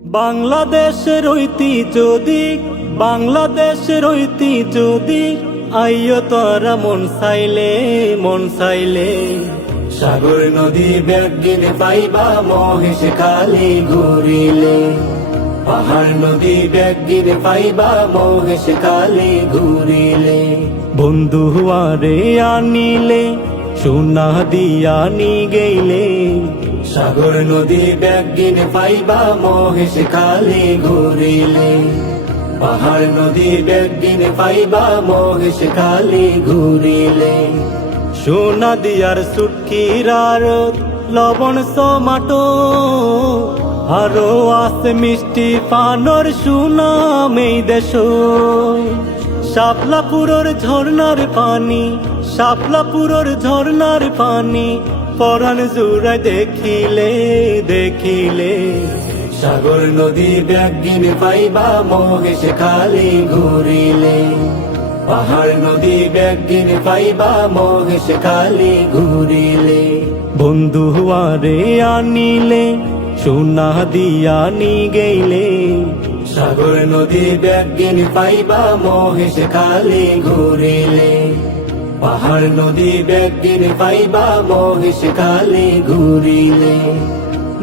বাংলাদেশের ঐতিহ্য দিক, বাংলাদেশের ঐতিহ্য দিক, আইয় তোরা মন চাইলে সাগর নদী ব্যাগিন পাইবা মহেশ খালি ঘুরিলে, পাহাড় নদী ব্যাগিন পাইবা মহেশ খালি ঘুরিলে। বন্ধু আরে আনিলে সোনা দিয়া নি গেইলে, সাগর নদী ব্যাগিন পাইবা মহেশ খালি ঘুরিলে, পাহাড় নদী ব্যাগিন পাইবা মহেশ খালি ঘুরিলে। সোনা দিয়ার সুটকিরার লবণ সমাটো, আরো আছে মিষ্টি পানর সুনাম এই দেশ। শাপলাপুরের ঝর্ণার পানি, শাপলাপুরের ঝর্ণার পানি, পরাণ জুড়ায় দেখিলে সাগর নদী ব্যাগিন পাইবা মহেশ খালি ঘুরিলে, পাহাড় নদী ব্যাগিন পাইবা মহেশ খালি ঘুরিলে। বন্ধু আরে আনিলে সোনা দিয়া নি গেইলে, সাগর নদী ব্যাগিন পাইবা মহেশ খালি ঘুরিলে, পাহাড় নদী ব্যাগিন পাইবা মহেশ খালি ঘুরিলে।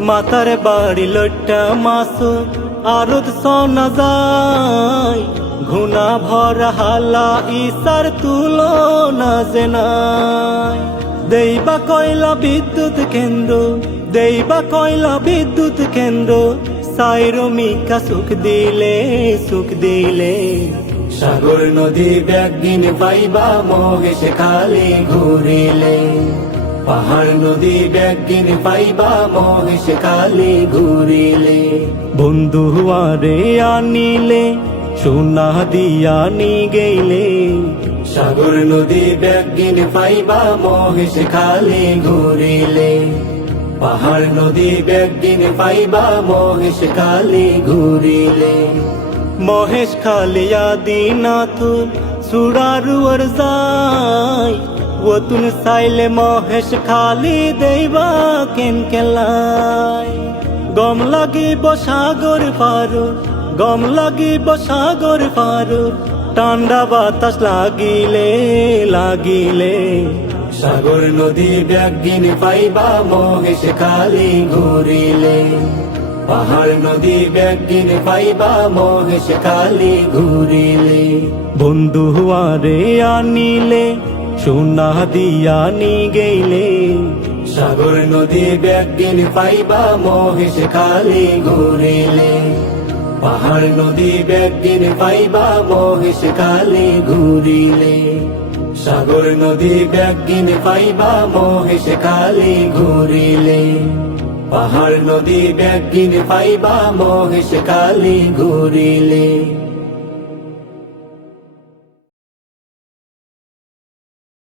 মাতার বাড়ি লইটা মাস আরত শোনা যায়, ঘুনা ভরা হালা ইসার তুলনা যে নাই। দেইবা কয়লা বিদ্যুৎ কেন্দ্র, দেইবা কয়লা বিদ্যুৎ কেন্দ্র, সাইরমিকা সুখ দিলে সাগর নদী ব্যাগিন পাইবা মহেশ খালি ঘুরিলে, পাহাড় নদী ব্যাগিন পাইবা মহেশ খালি ঘুরিলে। বন্ধু আরে আনিলে সোনা দিয়া নি গেইলে, সাগর নদী ব্যাগিন পাইবা মহেশ খালি ঘুরিলে, পাহাড় নদী ব্যাগিন পাইবা মহেশ খালি ঘুরিলে। মহেশ খালিয়া দিনাথ সুরারুয়ার যায়, ওতুন চাইলে মহেশ খালি দেইবা কেন কেলাই। গম লাগিব সাগর পারো, গম লাগিব সাগর পারো, ঠান্ডা বাতাস লাগিলে সাগর নদী ব্যাগিন পাইবা মহেশ খালি ঘুরিলে, পাহাড় নদী ব্যাগিন পাইবা মহেশ খালি ঘুরিলে। বন্ধু আরে আনিলে সোনা দিয়া নি গেইলে, সাগর নদী ব্যাগিন পাইবা মহেশ খালি ঘুরিলে, পাহাড় নদী ব্যাগিন পাইবা মহেশ খালি ঘুরিলে, সাগর নদী ব্যাগিন পাইবা মহেশ খালি ঘুরিলে, পাহাড় নদী ব্যাগিন পাইবা মহেশ খালি ঘুরিলে।